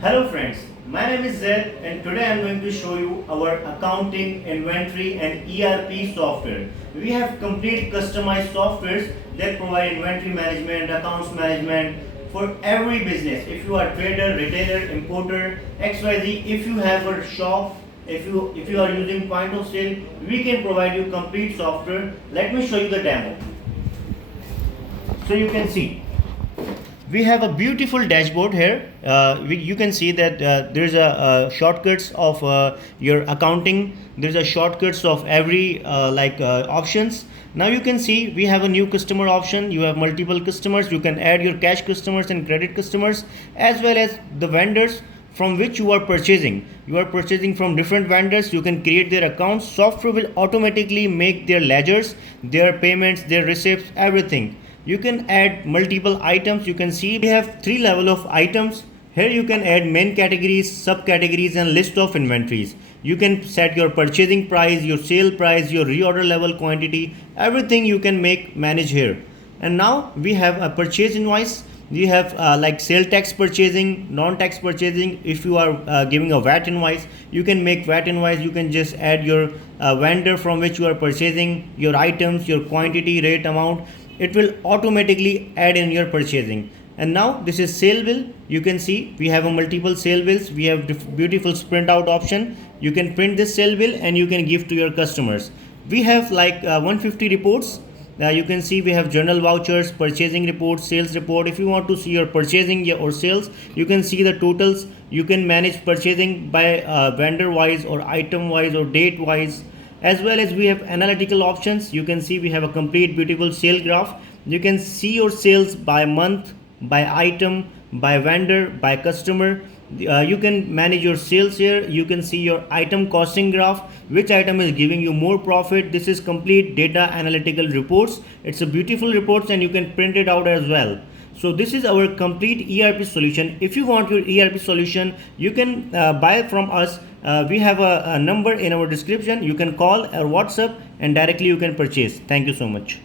Hello friends, my name is Zed and today I am going to show you our accounting, inventory and ERP software. We have complete customized softwares that provide inventory management, accounts management for every business. If you are trader, retailer, importer, XYZ, if you have a shop, if you are using point of sale, we can provide you complete software. Let me show you the demo. So you can see we have a beautiful dashboard here. You can see that there's a shortcuts of your accounting. There's a shortcuts of every options. Now you can see we have a new customer option. You have multiple customers. You can add your cash customers and credit customers, as well as the vendors from which you are purchasing. You are purchasing from different vendors. You can create their accounts. Software will automatically make their ledgers, their payments, their receipts, everything. You can add multiple items. You can see we have three level of items. Here you can add main categories, subcategories and list of inventories. You can set your purchasing price, your sale price, your reorder level quantity, everything you can manage here. And now we have a purchase invoice. We have sale tax purchasing, non-tax purchasing. If you are giving a VAT invoice, you can make VAT invoice. You can just add your vendor from which you are purchasing, your items, your quantity, rate, amount. It will automatically add in your purchasing. And now this is sale bill. You can see we have a multiple sale bills. We have beautiful print out option. You can print this sale bill and you can give to your customers. We have 150 reports. You can see we have journal vouchers, purchasing report, sales report. If you want to see your purchasing or sales, you can see the totals. You can manage purchasing by vendor wise or item wise or date wise. As well as we have analytical options. You can see we have a complete beautiful sale graph. You can see your sales by month, by item, by vendor, by customer. You can manage your sales here. You can see your item costing graph, which item is giving you more profit. This is complete data analytical reports. It's a beautiful reports and you can print it out as well. So this is our complete ERP solution. If you want your ERP solution, you can buy from us. We have a number in our description. You can call or WhatsApp and directly you can purchase. Thank you so much.